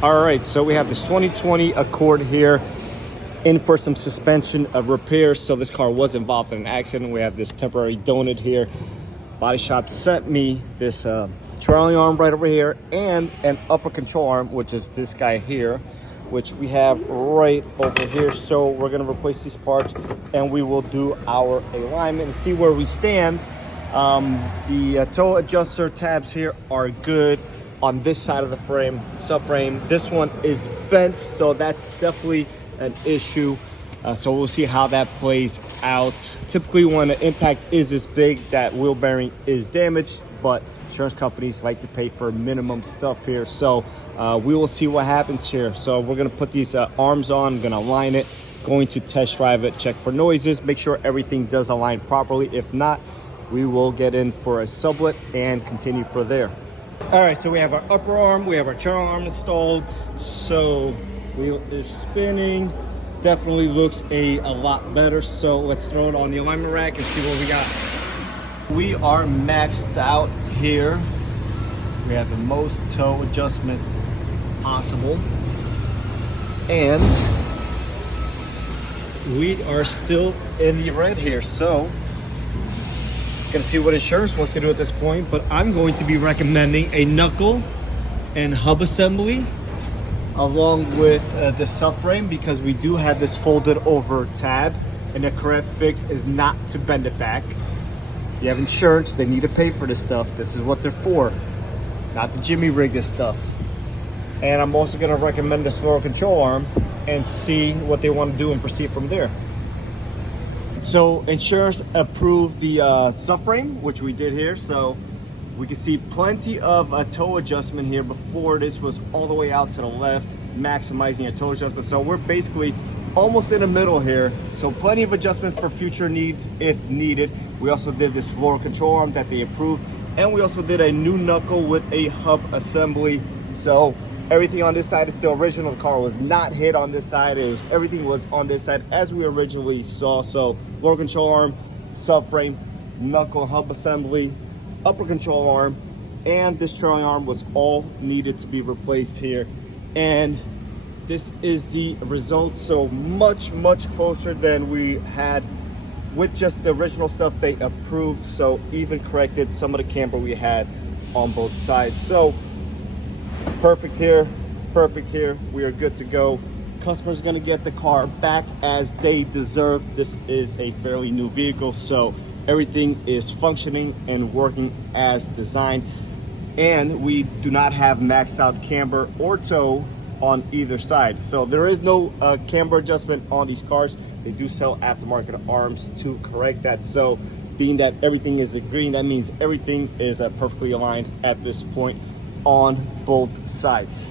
All right, so we have this 2020 Accord here in for some suspension of repairs. So this car was involved in an accident. We have this temporary donut here. Body shop sent me this trailing arm right over here and an upper control arm, which is this guy here, which we have right over here. So we're gonna replace these parts and we will do our alignment and see where we stand. The toe adjuster tabs here are good on this side of the frame, subframe. This one is bent, so that's definitely an issue. So we'll see how that plays out. Typically when the impact is this big, that wheel bearing is damaged, but insurance companies like to pay for minimum stuff here. So we will see what happens here. So we're gonna put these arms on, I'm gonna align it, going to test drive it, check for noises, make sure everything does align properly. If not, we will get in for a sublet and continue for there. All right, so we have our upper arm, we have our trailing arm installed. So wheel is spinning, definitely looks a lot better. So let's throw it on the alignment rack and see what we got. We are maxed out here. We have the most toe adjustment possible. And we are still in the red here. So gonna see what insurance wants to do at this point, but I'm going to be recommending a knuckle and hub assembly along with the subframe, because we do have this folded over tab and the correct fix is not to bend it back. You have insurance, they need to pay for this stuff. This is what they're for, not to jimmy rig this stuff. And I'm also gonna recommend this lower control arm and see what they want to do and proceed from there. So insurance approved the subframe, which we did here. So we can see plenty of toe adjustment here. Before, this was all the way out to the left, maximizing a toe adjustment. So we're basically almost in the middle here. So plenty of adjustment for future needs if needed. We also did this lower control arm that they approved. And we also did a new knuckle with a hub assembly. So everything on this side is still original. The car was not hit on this side. Everything was on this side as we originally saw. So lower control arm, subframe, knuckle, hub assembly, upper control arm, and this trailing arm was all needed to be replaced here. And this is the result. So much closer than we had with just the original stuff they approved. So even corrected some of the camber we had on both sides. So perfect here, perfect here. We are good to go. Customer's gonna get the car back as they deserve. This is a fairly new vehicle, so everything is functioning and working as designed. And we do not have maxed out camber or toe on either side. So there is no camber adjustment on these cars. They do sell aftermarket arms to correct that. So being that everything is green, that means everything is perfectly aligned at this point on both sides.